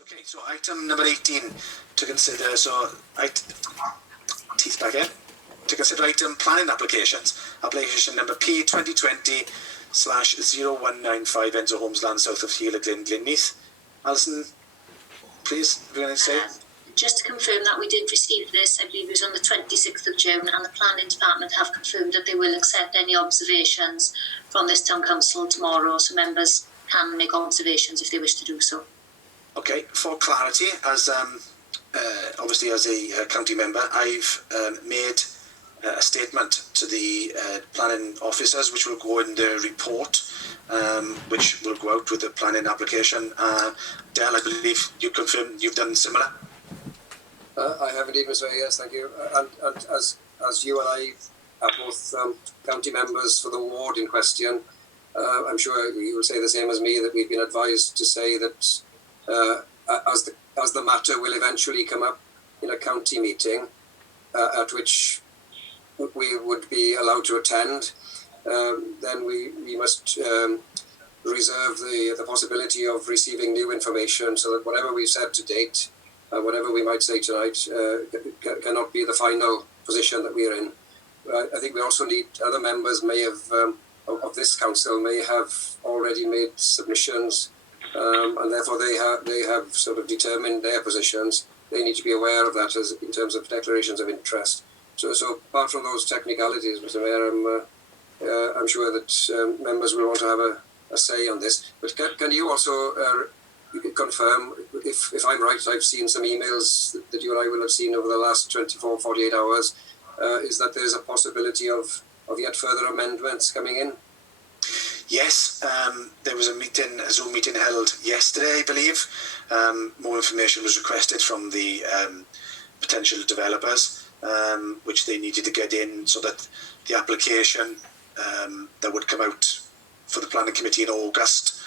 Okay, so item number 18 to consider, teeth back in, to consider item planning applications. Application number P 2020/0195 Enzo Homes Land south of Healer Glen, Glynneath. Alison, please, have you anything to say? Just to confirm that we did receive this, I believe it was on the 26th of June, and the planning department have confirmed that they will accept any observations from this town council tomorrow, so members can make observations if they wish to do so. Okay, for clarity, as obviously as a county member, I've made a statement to the planning officers, which will go in the report, which will go out with the planning application. Del, I believe you confirm you've done similar. I have indeed, Mr. Mayor, yes, thank you. And as you and I are both county members for the ward in question, I'm sure you will say the same as me, that we've been advised to say that as the matter will eventually come up in a county meeting, at which we would be allowed to attend, then we must reserve the possibility of receiving new information, so that whatever we've said to date, whatever we might say tonight, cannot be the final position that we are in. I think we also need, other members may have of this council may have already made submissions, and therefore they have sort of determined their positions. They need to be aware of that as in terms of declarations of interest. So apart from those technicalities, Mr. Mayor, I'm sure that members will want to have a say on this. But can you also confirm, if I'm right, I've seen some emails that you and I will have seen over the last 24, 48 hours, is that there's a possibility of yet further amendments coming in? Yes, there was a Zoom meeting held yesterday, I believe. More information was requested from the potential developers, which they needed to get in so that the application that would come out for the planning committee in August,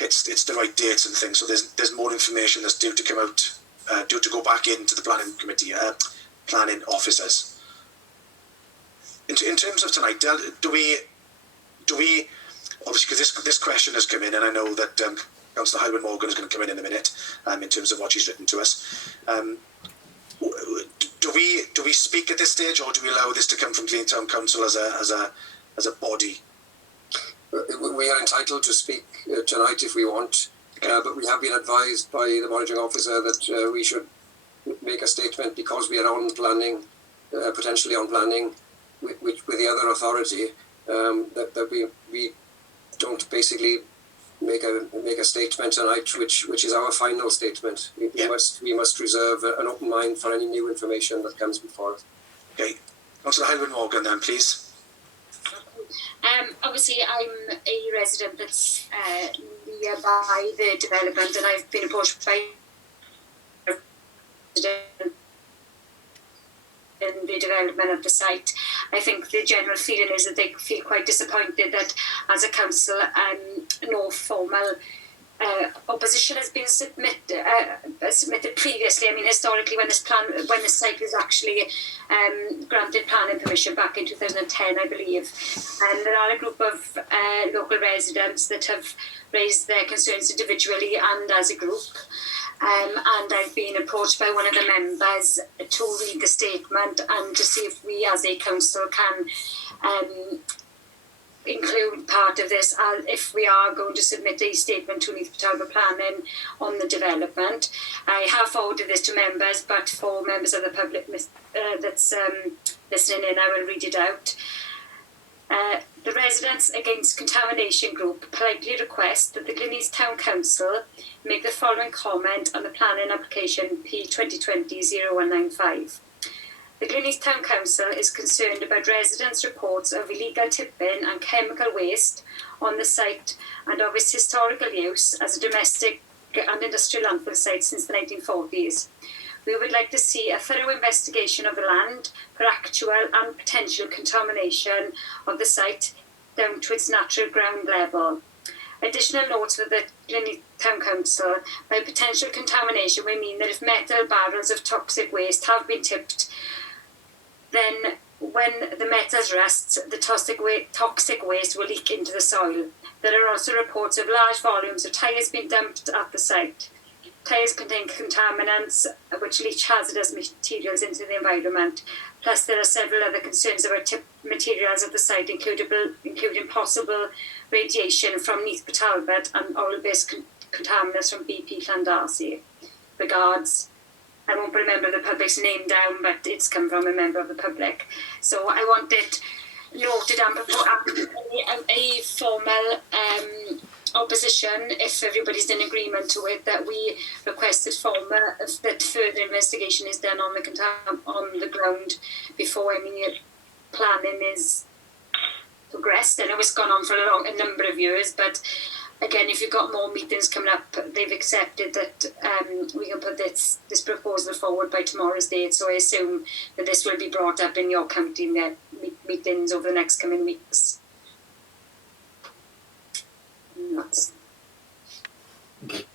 it's the right dates and things. So there's more information that's due to come out, due to go back into the planning committee, planning officers. In terms of tonight, do we obviously, because this question has come in, and I know that Councillor Haulwen Morgan is going to come in a minute, in terms of what she's written to us. Do we speak at this stage, or do we allow this to come from Glynneath Town Council as a body? We are entitled to speak tonight if we want, but we have been advised by the monitoring officer that we should make a statement because we are on planning, potentially on planning, with the other authority, that we don't basically make a statement tonight, which is our final statement. We must reserve an open mind for any new information that comes before us. Okay, Councillor Haulwen Morgan, then, please. Obviously, I'm a resident that's nearby the development, and I've been approached by in the development of the site. I think the general feeling is that they feel quite disappointed that as a council no formal opposition has been submitted previously. I mean, historically, when the site was actually granted planning permission back in 2010, I believe, and there are a group of local residents that have raised their concerns individually and as a group. And I've been approached by one of the members to read the statement and to see if we as a council can include part of this if we are going to submit a statement to Neath Port Talbot Planning on the development. I have forwarded this to members, but for members of the public that's listening in, I will read it out. The Residents Against Contamination group politely request that the Glynneath Town Council make the following comment on the planning application P 2020-0195. The Glynneath Town Council is concerned about residents' reports of illegal tipping and chemical waste on the site and of its historical use as a domestic and industrial landfill site since the 1940s. We would like to see a thorough investigation of the land for actual and potential contamination of the site down to its natural ground level. Additional notes for the Glynneath Town Council: by potential contamination we mean that if metal barrels of toxic waste have been tipped, then when the metals rust, the toxic waste will leak into the soil. There are also reports of large volumes of tyres being dumped at the site. tyres contain contaminants which leach hazardous materials into the environment. Plus, there are several other concerns about materials at the site, including possible radiation from Neath Port Talbot and oil-based contaminants from BP Llandasi. Regards. I won't put a member of the public's name down, but it's come from a member of the public. So I want it noted and a formal opposition, if everybody's in agreement to it, that we requested that further investigation is done on the ground before any planning is progressed. I know it's gone on for a number of years, but again, if you've got more meetings coming up, they've accepted that we can put this proposal forward by tomorrow's date. So I assume that this will be brought up in your county meetings over the next coming weeks. That's... Can't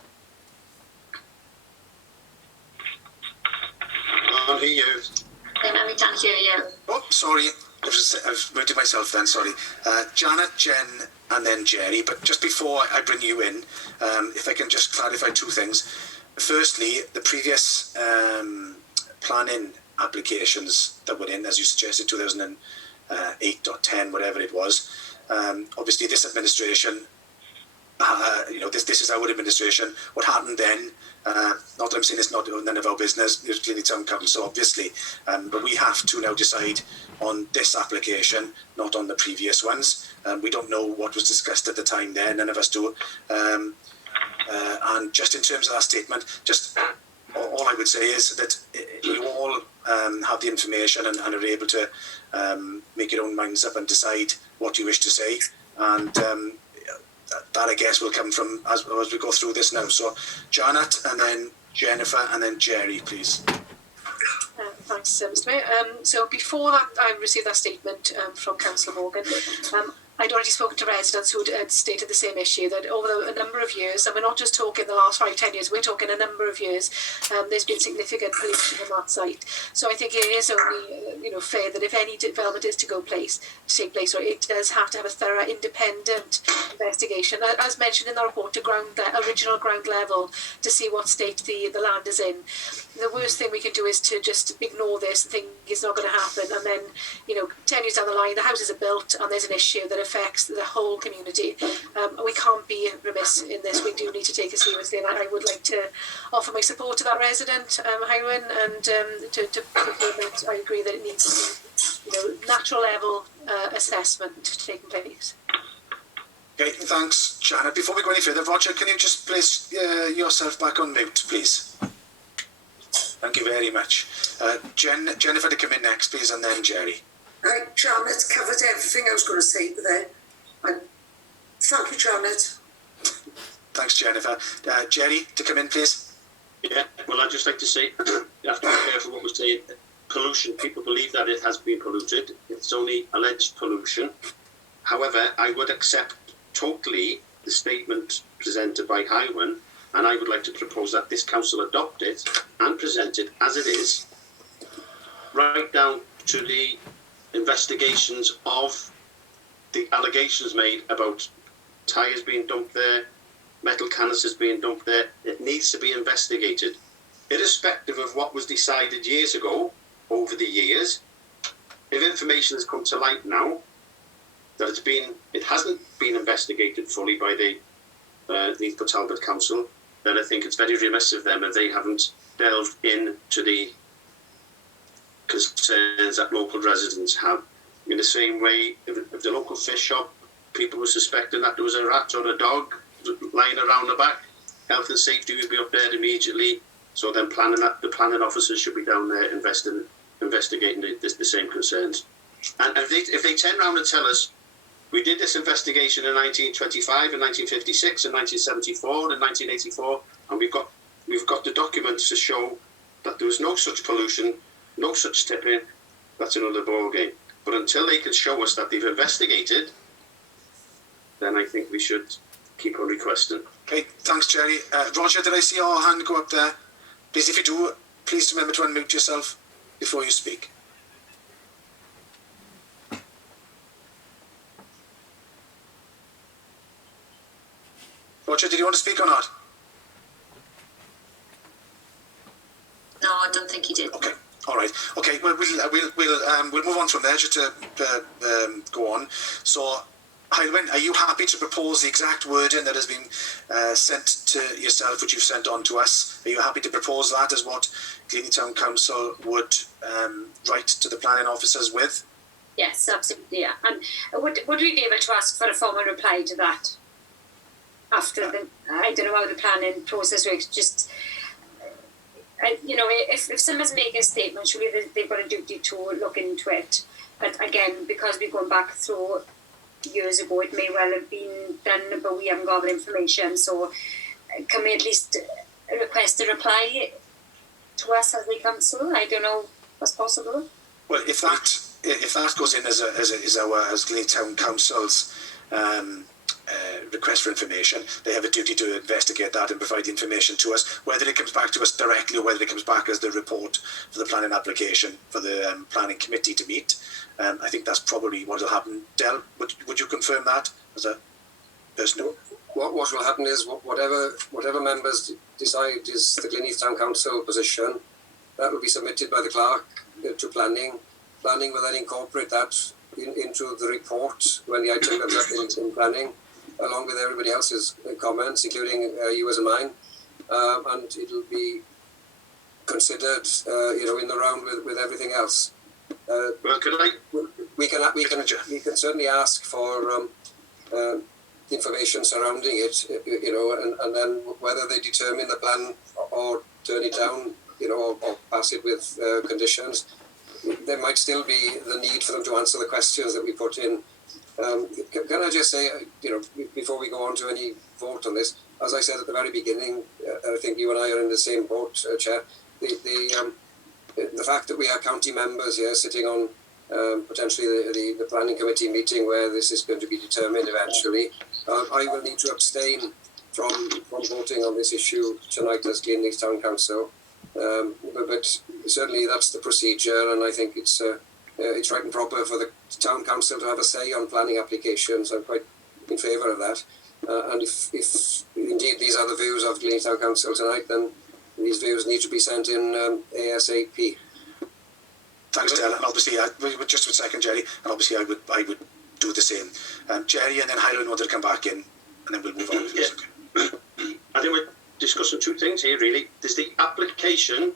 hear you. We can't hear you. Oh, sorry. I've muted myself then, sorry. Janet, Jen, and then Jerry. But just before I bring you in, if I can just clarify two things. Firstly, the previous planning applications that were in, as you suggested, 2008 or 10, whatever it was. Obviously, this administration, this is our administration. What happened then? Not that I'm saying it's none of our business. It's Glynneath Town Council, obviously, but we have to now decide on this application, not on the previous ones. We don't know what was discussed at the time there. None of us do. And just in terms of that statement, just all I would say is that you all have the information and are able to make your own minds up and decide what you wish to say. And that I guess will come from as we go through this now. So Janet, and then Jennifer, and then Jerry, please. Thanks, Mr Mayor. So before that, I received that statement from Councillor Morgan. I'd already spoken to residents who had stated the same issue, that over a number of years, and we're not just talking the last 5-10 years, we're talking a number of years, there's been significant pollution on that site. So I think it is only fair that if any development is to take place, or it does have to have a thorough independent investigation, as mentioned in the report, to original ground level, to see what state the land is in. The worst thing we can do is to just ignore this and think it's not going to happen, and then 10 years down the line the houses are built and there's an issue that affects the whole community. We can't be remiss in this. We do need to take it seriously, and I would like to offer my support to that resident, Haulwen, and to confirm that I agree that it needs to be natural level assessment taking place. Okay, thanks, Janet. Before we go any further, Roger, can you just place yourself back on mute, please? Thank you very much. Jennifer to come in next, please, and then Jerry. Janet's covered everything I was going to say there. Thank you, Janet. Thanks, Jennifer. Jerry, to come in, please. Yeah, well, I'd just like to say, you have to be careful what we say. Pollution, people believe that it has been polluted. It's only alleged pollution. However, I would accept totally the statement presented by Haulwen, and I would like to propose that this council adopt it and present it as it is, right down to the investigations of the allegations made about tyres being dumped there, metal canisters being dumped there. It needs to be investigated, irrespective of what was decided years ago. Over the years, if information has come to light now that it hasn't been investigated fully by the Neath Port Talbot Council, then I think it's very remiss of them if they haven't delved into the concerns that local residents have. In the same way, if the local fish shop, people were suspecting that there was a rat or a dog lying around the back, health and safety would be up there immediately. So then the planning officers should be down there investigating the same concerns. And if they turn around and tell us, we did this investigation in 1925, in 1956, in 1974, in 1984, and we've got the documents to show that there was no such pollution, no such tipping, that's another ballgame. But until they can show us that they've investigated, then I think we should keep on requesting. Okay, thanks, Jerry. Roger, did I see your hand go up there? Please, if you do, please remember to unmute yourself before you speak. Roger, did you want to speak or not? Okay, well, we'll move on from there just to go on. So, Haelwen, are you happy to propose the exact wording that has been sent to yourself, which you've sent on to us? Are you happy to propose that as what Glynneath Town Council would write to the planning officers with? Yes, absolutely. Yeah. And would we be able to ask for a formal reply to that after the? I don't know how the planning process works. Just you know, if someone's making a statement, surely they've got a duty to look into it. But again, because we're going back through years ago, it may well have been done, but we haven't got the information. So, can we at least request a reply to us as the council? I don't know what's possible. Well, if that goes in as Glynneath Town Council's request for information, they have a duty to investigate that and provide the information to us, whether it comes back to us directly or whether it comes back as the report for the planning application for the planning committee to meet. I think that's probably what will happen. Del, would you confirm that as a person? What will happen is whatever members decide is the Glynneath Town Council position, that will be submitted by the clerk to planning. Planning will then incorporate that into the report when the item comes up in planning, along with everybody else's comments, including yours and mine, and it'll be considered, in the round with everything else. Well, we can certainly ask for information surrounding it, and then whether they determine the plan or turn it down, or pass it with conditions. There might still be the need for them to answer the questions that we put in. Can I just say, before we go on to any vote on this, as I said at the very beginning, I think you and I are in the same boat, Chair. The fact that we are county members here sitting on potentially the planning committee meeting where this is going to be determined eventually, I will need to abstain from voting on this issue tonight as Glynneath Town Council. But certainly that's the procedure, and I think it's right and proper for the Town Council to have a say on planning applications. I'm quite in favour of that. And if indeed these are the views of Glynneath Town Council tonight, then these views need to be sent in ASAP. Thanks, Del. And obviously, just a second, Jerry, and obviously I would do the same. Jerry and then Haelwen wanted to come back in, and then we'll move on. Yeah. Okay. I think we're discussing two things here, really. There's the application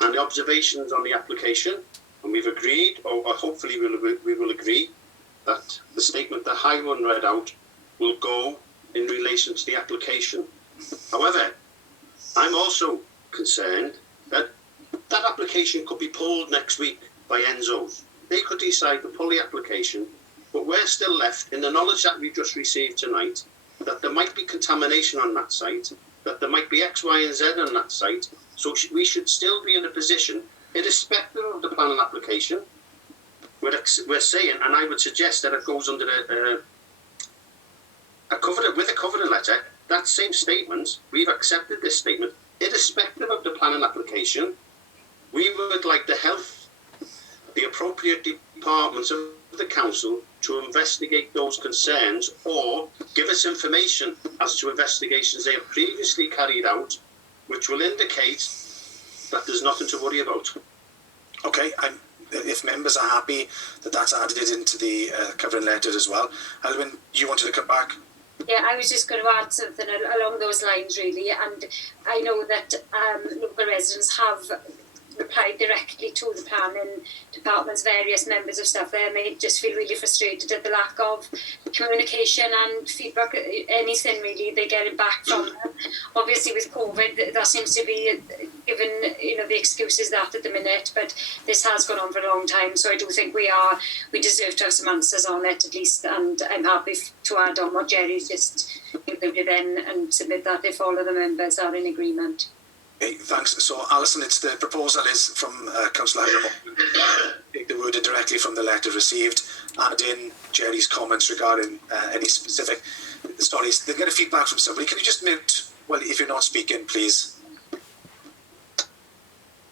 and the observations on the application, and we've agreed, or hopefully we will agree, that the statement that Haelwen read out will go in relation to the application. However, I'm also concerned that that application could be pulled next week by Enzo's. They could decide to pull the application, but we're still left in the knowledge that we've just received tonight that there might be contamination on that site, that there might be X, Y, and Z on that site. So we should still be in a position, irrespective of the planning application, we're saying, and I would suggest that it goes under a covenant letter, that same statement, we've accepted this statement, irrespective of the planning application, we would like the appropriate departments of the council to investigate those concerns or give us information as to investigations they have previously carried out, which will indicate that there's nothing to worry about. Okay, if members are happy that that's added into the covering letter as well. Haelwen, you wanted to come back? Yeah, I was just going to add something along those lines, really. And I know that local residents have replied directly to the planning department's various members of staff there, and they just feel really frustrated at the lack of communication and feedback, anything really they're getting back from them. Obviously with COVID, that seems to be given, the excuses that at the minute, but this has gone on for a long time, so I do think we deserve to have some answers on it at least, and I'm happy to add on what Jerry's just included in and submit that if all of the members are in agreement. Okay, thanks. So, Alison, the proposal is from Councillor Morgan. Take the word directly from the letter received, add in Jerry's comments regarding any specific... Sorry, they're getting feedback from somebody. Can you just mute, well, if you're not speaking, please?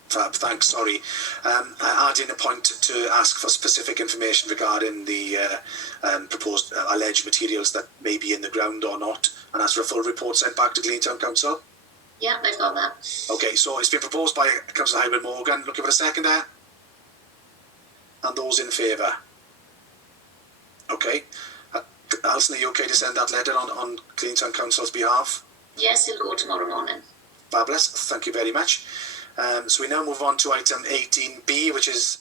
Fab, thanks, sorry. Add in a point to ask for specific information regarding the proposed alleged materials that may be in the ground or not, and ask for a full report sent back to Glynneath Town Council. Yeah, I've got that. Okay, so it's been proposed by Councillor Haulwen Morgan. Looking for a seconder? And those in favour? Okay. Alison, are you okay to send that letter on Glynneath Town Council's behalf? Yes, it'll go tomorrow morning. Fabulous. Thank you very much. So we now move on to item 18B, which is